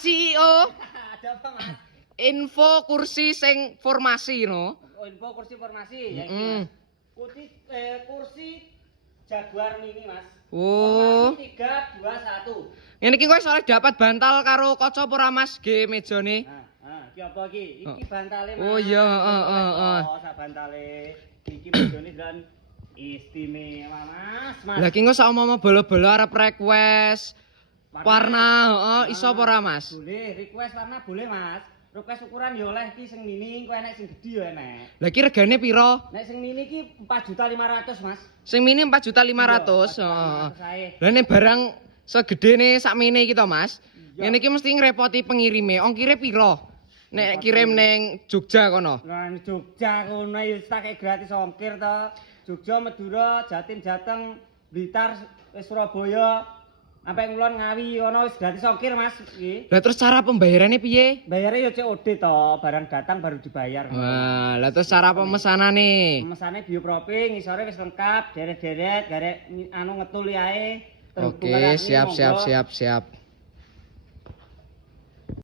Pak CEO. Ada apa, Mas? Info kursi sing formasi no. Oh, info kursi formasi ya ini, Mas. Kursi Jaguar Mini, Mas. Oh. Formasi 3-2-1. Ini iki kowe soalnya dapat bantal karo kaca apa ora Mas G mejane. Iki apa iki? Iki bantale, Mas. Oh iya, Oh, sak bantale. Iki mejane dan istimewa, Mas. Lah iki engko sak omong bola-bola arep request warna, heeh, iso apa ora Mas? Boleh, request warna boleh, Mas. Request ukuran ya oleh iki sing mini, engko enek sing gedhi ya enek. Lah iki regane piro? Nek sing mini iki 4.500.000, Mas. Sing mini 4.500.000, heeh. Lah nek barang segedene sak mini iki to, Mas. Ngene iki mesti ngrepoti pengirime. Ongkire piro? Nek kirim ning Jogja kono. Lah Jogja kono ya tak gratis ongkir to. Jogja, Madura, Jatim, Jateng, Blitar, Surabaya, sampai Ngulon, Ngawi kono wis gratis ongkir, Mas. Iki. Lah terus cara pembayarannya piye? Bayarnya ya COD to, barang datang baru dibayar. Wah, lah terus cara pemesanane? Pemesane bioproping, ngisore wis lengkap, deret-deret, garek anu ngetuli ae. Oke, siap.